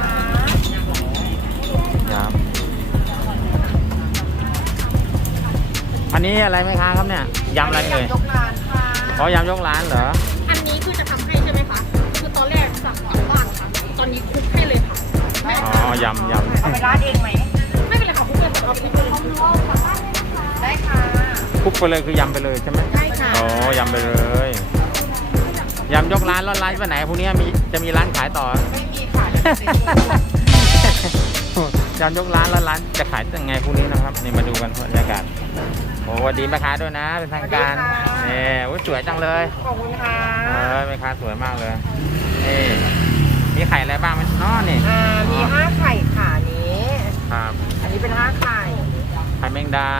ครับครับ อันนี้อะไรไหมคะครับเนี่ยยำอะไรเอ่ยยกร้านค่ะ อ๋อยำยกร้านเหรอ อันนี้คือจะทำให้ใช่ไหมคะ คือตอนแรกสั่งกลับบ้านค่ะ ตอนนี้คลุกให้เลยค่ะไม่อ๋อยำยเอาไปราดเองไหม ไม่เป็นไรค่ะคลุกเลยเอาไปเลยได้ค่ะำคลุกไปเลยคือยำไปเลยใช่ไหมได้ค่ะอ๋อยำไปเลยยำยกร้านแล้วร้านไปไหนพวกนี้มีจะมีร้านขายต่อไม่มี ค่ะยำยกร้านแล้วร้านจะขายยังไงพวกนี้นะครับ นี่มาดูกันบรรยากาศโอ้สวัสดีแม่ค้าด้วยนะ เป็นทางการนี่โอ้ยสวยจังเลยขอบคุณค่ะเออแม่ค้าสวยมากเลยนี่มีไข่อะไรบ้างไหมน้อนี่อ่ามีห้าไข่ค่ะอันนี้ครับอันนี้เป็นห้าไข่ไข่แมงดา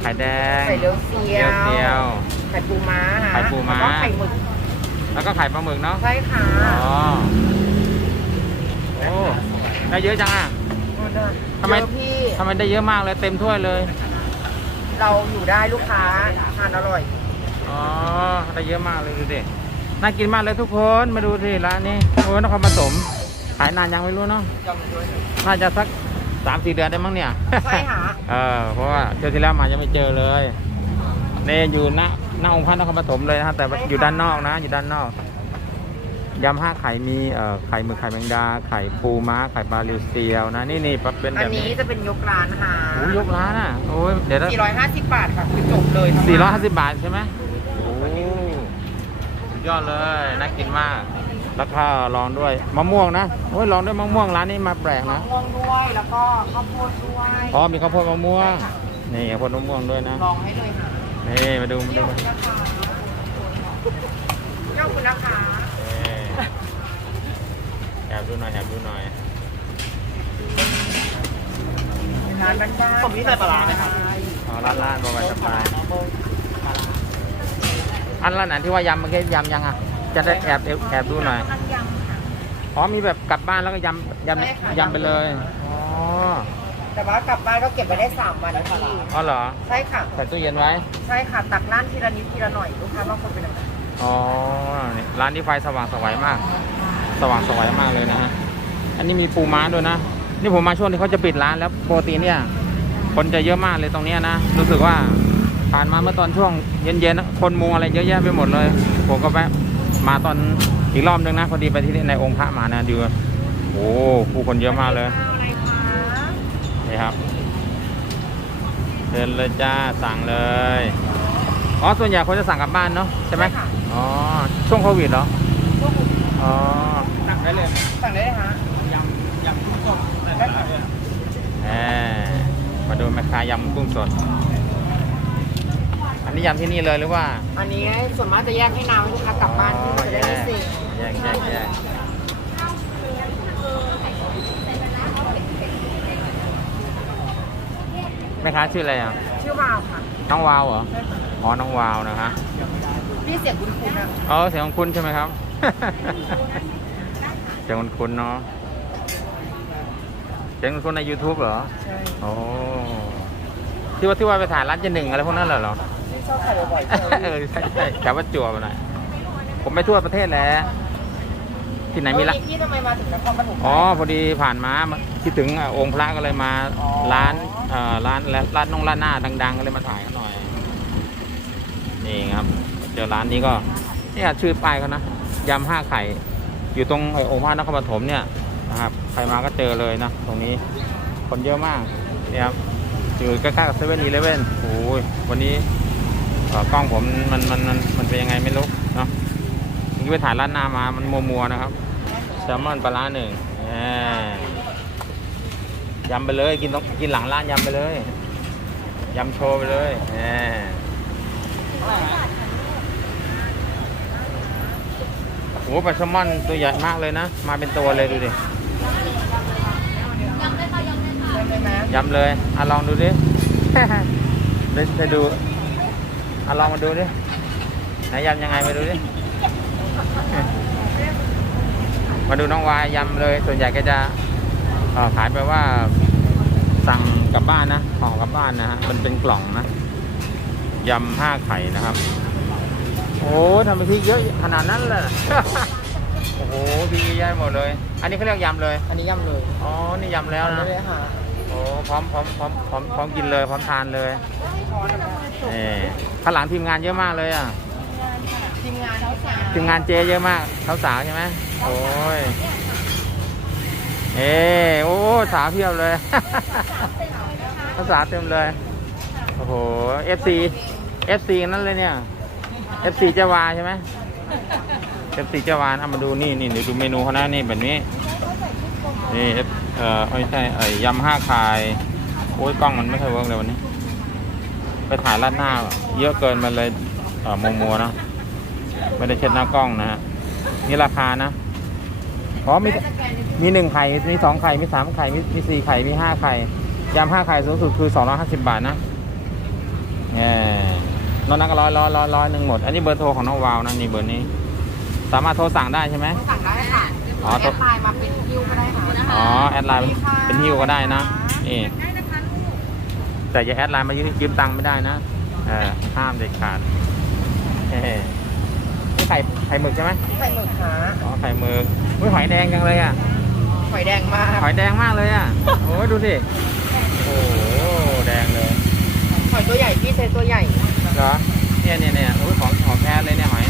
ไข่แดงไข่เดียวเซียเดียววเดียว ไข่ปูม้าค่ะไข่ปูม้าแล้วก็ไข่หมึกแล้วก็ไข่ปลาหมึกเนาะใช่ค่ะอ๋อ โอ้ ได้เยอะจังอะทำไมเดี๋ยวพี่ทำไมได้เยอะมากเลยเต็มถ้วยเลย เราอยู่ได้ลูกค้าทานอร่อย อ๋อ ได้เยอะมากเลยดูดิ น่ากินมากเลยทุกคน มาดูสิร้านนี้โอ้ยนครปฐมขายนานยังไม่รู้เนาะน่าจะสักสามสี่เดือนได้มั้งเนี่ย ใช่ค่ะ เออ เพราะว่าเที่ยวที่แล้วมายังไม่เจอเลยนี่อยู่หน้าหน้าองค์พระนครปฐมเลยนะแต่ว่าอยู่ด้านนอกนะ อยู่ด้านนอก ยำห้าไข่มีเอ่อไข่หมึกไข่แมงดา ไข่ปูม้า ไข่ปลาลิวเซียวนะ นี่นี่เป็นอัแบนบนี้นี้จะเป็นยกร้านค่ะโอ้ยยกร้านอะ โอ้ยเดี๋ยวนะ450 บาทค่ะคือจบเลยทั้งสี่ร้อยร้านห้าสิบบาทใช่ไหมโอ้สุดยอดเลย น่ากินมาก แล้วก็ลองด้วยมะม่วงนะ โอ้ยลองด้วยมะม่วงร้านนี้มาแปลกมะนะ ม่วงด้วยแล้วก็ข้าวโพดด้วย อ๋อมีข้าวโพดมะม่วงนี่ข้าวโพดมะม่วงด้วยนะ ลองให้เลยค่ะนี่มาดูมาเที่ดูยวคุณนะคะเที่ยวคุณนะคะนี่แอ บดูหน่อยแอบดูหน่อยร้านบ้านๆผมมีใส่ปลาร้าไหมครับอ๋อร้านร้านบายสบายอันร้านไหนที่ว่ายำเมื่อกี้ยำยังอะ จะได้แอบแอบแอบดูหน่อยอ๋อมีแบบกลับบ้านแล้วก็ยำยำยำไปเลยอ๋อแต่ว่ากลับบ้านก็เก็บไว้ได้สามวันพี่อ๋อเหรอใช่ค่ะ ใส่ตู้เย็นไว้ ใช่ค่ะ ตักร้านทีละนิดทีละหน่อยลูกค้าบางคนเป็นแบบนั้นอ๋อนี่ร้านนี้ไฟสว่างสวยมาก สว่างสวยมากเลยนะฮะ อันนี้มีปูม้าด้วยนะ นี่ผมมาช่วงที่เขาจะปิดร้านแล้วปกติเนี่ย คนจะเยอะมากเลยตรงเนี้ยนะ รู้สึกว่าผ่านมาเมื่อตอนช่วงเย็นๆนะคนมุงอะไรเยอะแยะไปหมดเลย ผมก็แวะมาตอนอีกรอบนึงนะพอดีไปที่ในองค์พระมานะดูโอ้ผู้คนเยอะมากเลยอะไรคะนี่ครับเดินเลยจ้าสั่งเลยอ๋อส่วนใหญ่คนจะสั่งกลับบ้านเนาะใช่ไหมค่ะอ๋อช่วงโควิดเหรอพวกคุณ อ๋อ สั่งได้เลยสั่งได้เลยฮะยำยำกุ้งสดได้ค่ะแหมมาดูแม่ค้ายำกุ้งสด อันนี้ยำที่นี่เลยหรือว่า อันนี้ส่วนมากจะแยกให้น้ำให้ลูกค้ากลับบ้านที่จะได้ไม่เสี่ยงแยกแยกแยกแม่ค้าชื่ออะไรอะ ชื่อวาวค่ะ น้องวาวเหรอ อ๋อ น้องวาวนะฮะ พี่เสียงคุณคุณอะอ๋อเสียงของคุณใช่ไหมครับ เสียงของคุณเนาะเสียงของคุณใน YouTube เหรอ ใช่โอ้ที่ว่าที่ว่าไปถ่ายร้านเจหนึ่งอะไรพวกนั้นเหรอเหรอ ที่ชอบถ่ายบ่อยๆเจอเออใช่ใช่แถวประจวบหน่อยผมไปทั่วประเทศแหล้ว ที่ไหนมีร้าน พี่ทำไมมาถึงนครปฐมอ๋อพอดีผ่านมาคิดถึงอะองค์พระก็เลยมาอ๋อร้านเอ่อร้านร้านร้านนงร้านหน้าดัง ๆ ก็เลยมาถ่ายกันหน่อย นี่ครับ เจอร้านนี้ก็เนี่ยชื่อป้ายเขานะ ยำห้าไข่ อยู่ตรงไอ้องค์พระนครปฐมเนี่ยนะครับใครมาก็เจอเลยนะตรงนี้คนเยอะมากนี่ครับอยู่ใกล้ๆกับเซเว่นอีเลเว่นโอ้ยวันนี้กล้องผมมันมันมันมันเป็นยังไงไม่รู้เนาะเมื่อกี้ไปถ่ายร้านหน้ามามันมัวๆนะครับแซลมอนปลาร้าหนึ่งยำไปเลยกินต้องกินหลังร้านยำไปเลยยำโชว์ไปเลยแหม โอ้โหปลาแซลมอนตัวใหญ่มากเลยนะ มาเป็นตัวเลยดูดิได้ไหมยำเลยอะลองดูดิได้ได้ดูอะลองมาดูดิไหนยำยังไงมาดูดิมาดูน้องวายยำเลย ส่วนใหญ่ก็จะเอ่อขายไปว่าสั่งกลับบ้านนะห่อกลับบ้านนะฮะมันเป็นกล่องนะยำห้าไข่นะครับ โอ้ทำไปที่เยอะขนาดนั้นเลยเโอ้โหพี่เยอะแยะหมดเลย อันนี้เขาเรียกยำเลย อันนี้ยำเลยอ๋อ นี่ยำแล้วนะทำเลยฮะโอ้พร้อมพร้อมพร้อมพร้อมพร้อมกินเลยพร้อมทานเลยพอนะนี่ข้างหลังทีมงานเยอะมากเลยอะ ทีมงานเขาสาทีมงานเจเยอะมากสาวๆใช่ไหมโอ้ยเอ้โอ้สาวเพียบเลยสาวเต็มเลย โอ้โห FC FC นั่นเลยเนี่ย FC เจาวาใช่ไหม FC เจาวาเอามาดูนี่นี่เดี๋ยวดูเมนูเขานะนี่แบบนี้ นี่ F เอ่อไม่ใช่เอ่ยยำห้าคาย โอ้ยกล้องมันไม่ค่อยเวิร์กเลยวันนี้ ไปถ่ายราดหน้า เยอะเกินมันเลยเอ่อมัวมัวเนะไม่ได้เช็ดหน้ากล้องนะฮะนี่ราคานะอ๋อมีมีหนึ่งไข่ มีสองไข่ มีสามไข่ มีมีสี่ไข่ มีห้าไข่ ยำห้าไข่สูงสุดคือสองร้อยห้าสิบบาทนะเนี่ย นอกนั้นก็ร้อยร้อยร้อยร้อยหนึ่งหมด อันนี้เบอร์โทรของน้องวาวนะนี่เบอร์นี้ สามารถโทรสั่งได้ใช่ไหมสั่งได้ค่ะอ๋อ แอดไลน์มาเป็นคิวก็ได้ค่ะอ๋อ แอดไลน์เป็นฮิวก็ได้นะ นี่ แต่อย่าแอดไลน์มายืมยืมตังค์ไม่ได้นะ เออ ห้ามเด็ดขาดเฮ้นี่ไข่ไข่หมึกใช่ไหมไข่หมึกหาอ๋อ ไข่หมึกอุ้ยหอยแดงจังเลยอะ หอยแดงมาก หอยแดงมากเลยอะ โอ้ยดูสิ โอ้โห แดงเลย หอยตัวใหญ่พี่ใช้ตัวใหญ่ เหรอเนี่ยเนี่ยเนี่ยโอ้ยของของแท้เลยเนี่ยหอย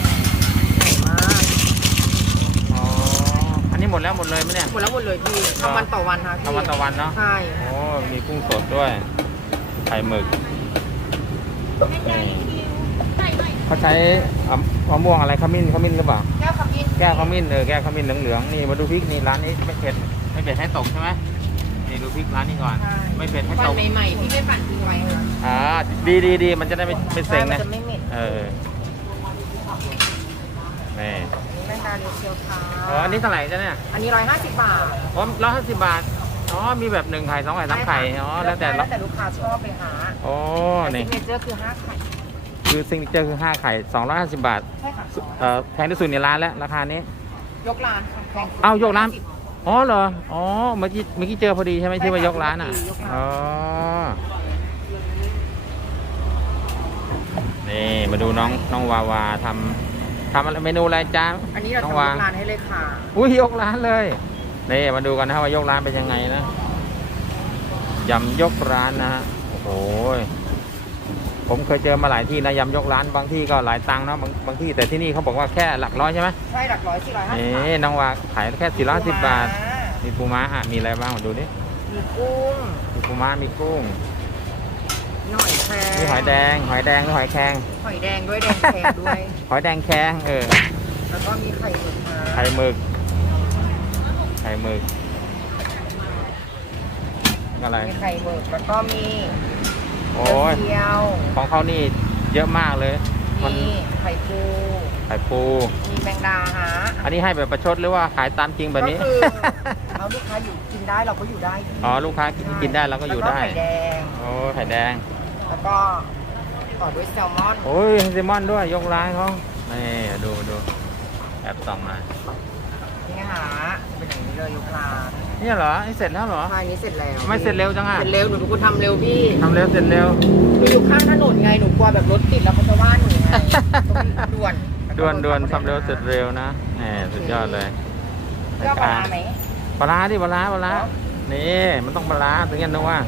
มากอ๋ออันนี้หมดแล้วหมดเลยไหมเนี่ยหมดแล้วหมดเลยพี่ทำวันต่อวันค่ะพี่ทำวันต่อวันเนาะใช่โอ้มีกุ้งสดด้วยไข่หมึกนี่เขาใช้อะมะม่วงอะไรขมิ้นขมิ้นหรือเปล่าแก้วขมิ้นแก้วขมิ้นเออแก้วขมิ้นเหลืองๆนี่มาดูพริกนี่ร้านนี้ไม่เผ็ดไม่เผ็ดให้ตกใช่ไหม นี่ดูพริกร้านนี้ก่อน ไม่เผ็ดให้วัตนกใหม่ๆพี่ไม่ปั่นทิ้งไว้ค่ะอ่าดีดีดีมันจะได้ไม่ไม่เซ็งมันะ จะไม่เหม็นเออนี่นี่แมงดาเรียวเชียวค่ะอ๋ออันนี้เท่าไหร่จ้ะเนี่ยอันนี้ร้อยห้าสิบบาทอ๋อร้อยห้าสิบบาท อ๋อ มีแบบหนึ่งไข่สองไข่สามไข่อ๋อ แล้วแต่แล้วแต่ลูกค้าชอบเลยหาโอ้ซินี่กเนเจอร์คือห้าไข่ คือซิงเจอร์คือห้าไข่สองร้อยห้าสิบบาทใช่ค่ะเอ่อแพงที่สุดในร้านแล้ว ราคานี้ ยกร้านค่ะแพงสุดเอ้ายกร้าน อ๋อเหรอ อ๋อ เมื่อกี้เมื่อกี้เจอพอดีใช่ไหมที่ว่ายกร้านอะ ยกร้าน อ๋อ นี่ มาดูน้องน้องวาวาทำทำอะไรเมนูอะไรจ้า อันนี้เราน้องทำยวากร้านให้เลยค่ะ อุ้ยยกร้านเลยนี่มาดูกันนะครับว่ายกร้านเป็นยังไงนะยำยกร้านนะฮะโอ้โห ผมเคยเจอมาหลายที่นะยำยกร้านบางที่ก็หลายตังค์นะบางบางที่แต่ที่นี่เขาบอกว่าแค่หลักร้อยใช่ไหมใช่หลักร้อยสี่ร้อยห้าสินี่บบาทน้องวาขายแค่สี่ร้อยสิบบาท มีปูม้าอะมีอะไรบ้างมาดูดิมีกุ้งมีปูม้ามีกุ้งหน่อยแครงมีหอยแดง หอยแดงหรือหอยแครงหอยแดงด้วยแดงแครงด้วยหอยแดงแครงเออแล้วก็มีไข่หมึกมาไข่หมึกไข่หมึกอะไรมีไข่หมึกแล้วก็มี โอ้ยเจียวของเขานี่เยอะมากเลย มันมีไข่ปูไข่ปู มีแมงดาฮะอันนี้ให้แบบประชดหรือว่าขายตามจริงแบบนี้ก็คือเอาลูกค้าอยู่กินได้เราก็อยู่ได้อ๋อลูกค้ากินกินได้เราก็อยู่ได้แล้วไข่แดงโอ้ไข่แดง แล้วก็ต่อด้วยแซลมอนโอ้ยแซลมอนด้วยยกร้านเขานี่ดูดูแอบส่องมา นี่ฮะเป็นอย่างนี้เลยยกร้านเนี่ยเหรอนี่เสร็จแล้วเหรอใช่นี้เสร็จแล้วทำไมเสร็จเร็วจังอะเสร็จเร็วหนูทุกคนทำเร็วพี่ทำเร็วเสร็จเร็ว หนูอยู่ข้างถนนไงหนูกลัวแบบรถติดแล้วเขาจะว่าหนูไงต้องด่วนด่วนด่วนทำเร็วเสร็จเร็วนะแหมสุดยอดเลยเลือกปลาร้าไหม ปลาร้าดิปลาร้าปลาร้านี่มันต้องปลาร้าถึงจะนึกว่า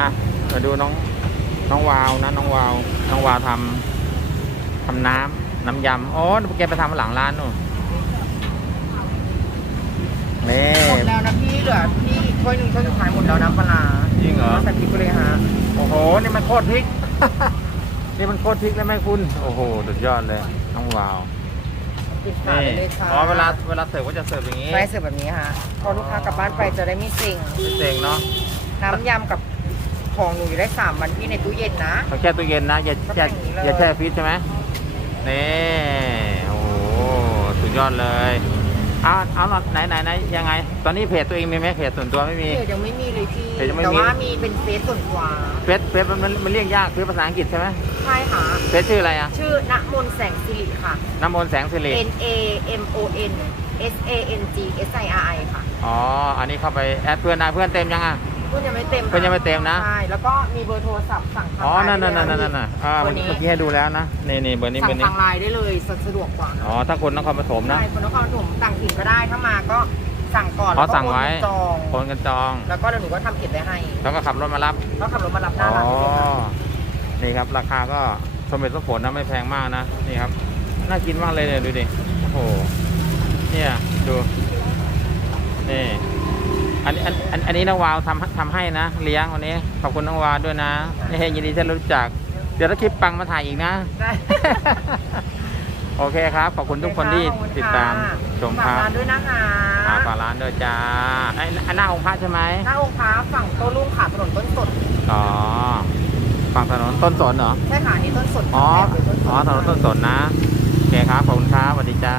อะมาดูน้องน้องวาวนะน้องวาวน้องวาวทำทำน้ำน้ำยำอ๋อแกไปทำหลังร้านนู่น นี่ หมดแล้วนะพี่เหลือพี่อีกถ้วยหนึ่งถ้วยสุดท้ายหมดแล้วนะปลาร้าจริงเหรอ ใส่พริกไปเลยฮะโอ้โห นี่มันโคตรพริก นี่มันโคตรพริกเลยไหมคุณ โอ้โหสุดยอดเลยน้องวาวปิดฝานี่ไปเลยค่ะอ๋อเวลาเวลาเสิร์ฟก็จะเสิร์ฟอย่างนี้ใช่เสิร์ฟแบบนี้ฮะพอลูกค้ากลับบ้านไปจะได้ไม่เซ็งเจ๋งเนาะน้ำยำกับของหนูอยู่ได้สามวันพี่ในตู้เย็นนะต้องแช่ตู้เย็นนะอย่าก็อย่าเป็นอย่างนี้เลยอย่าแช่ฟรีซใช่ไหมนี่โอ้โหสุดยอดเลย เอาเอาหน่อยไหนไหนไหนยังไง ตอนนี้เพจตัวเองมีไหมเพจส่วนตัวไม่มีเดี๋ยวยังไม่มีเลยพี่เดี๋ยวยังไม่มี แต่ว่ามีเป็นเฟซส่วนตัวเฟซเฟซมันมันมันเรียกยากคือภาษาอังกฤษใช่ไหมใช่ค่ะ เฟซชื่ออะไรอะชื่อณมนต์แสงสิริค่ะ น้ำมนต์แสงสิริ N A M O N S A N G S I R I ค่ะ อ๋อ อันนี้เข้าไปแอดเพื่อนนะเพื่อนเต็มยังอะ รุ่นยังไม่เต็มเพิ่นยังไม่เต็มนะ ใช่แล้วก็มีเบอร์โทรศัพท์สั่งทางอ๋อ ไลนั่นได้นั่นเลย นั่นนั่นน่ะอ่าเบเมื่ออร์นี้กี้ให้ดูแล้วนะ นี่นี่เบอร์นี้เบสั่องร์นี้ ทางไลน์ได้เลยสะดวกกว่าอ๋อ ถ้าคนนครปฐมนะ ใช่คนนครปฐมต่างถิ่นก็ได้ถ้ามาก็สั่งก่อนเขาสั่งไว้แล้วก็โอนเงินจองคนกันจอง แล้วก็เดี๋ยวหนูก็ทำเก็บไว้ให้แล้วก็ขับรถมารับก็ขับรถมารับหอ๋น้าอร้านได้เลยค่ะ นี่ครับราคาก็สมเหตุสมผลนะไม่แพงมากนะ นี่ครับ น่ากินมากเลยเนี่ยดูดิ โอ้โห เนี่ยดูนี่ อันนี้อันอันอันนี้น้องวาวทำทำให้นะ เลี้ยงวันนี้ ขอบคุณน้องวาวด้วยนะนี่ยินดีที่รู้จัก เดี๋ยวถ้าคลิปปังมาถ่ายอีกนะ ได้ โอเคครับ ขอบคุณทุกคนที่ขอบณติดตามค่ะชมครับฝากร้านด้วยนะคะอ่าฝากร้านด้วยจ้าไอ้อันหน้าองค์พระใช่ไหมหน้าองค์พระฝั่งโต้รุ่งขาถนนต้นสดอ๋อฝั่งถนนต้นสนเหรอ ใช่ค่ะอันนี้ต้นสดอ๋อแบบเลยต้นสดอ๋อถนนต้นสนนะ โอเคครับ ขอบคุณครับสวัสดีจ้า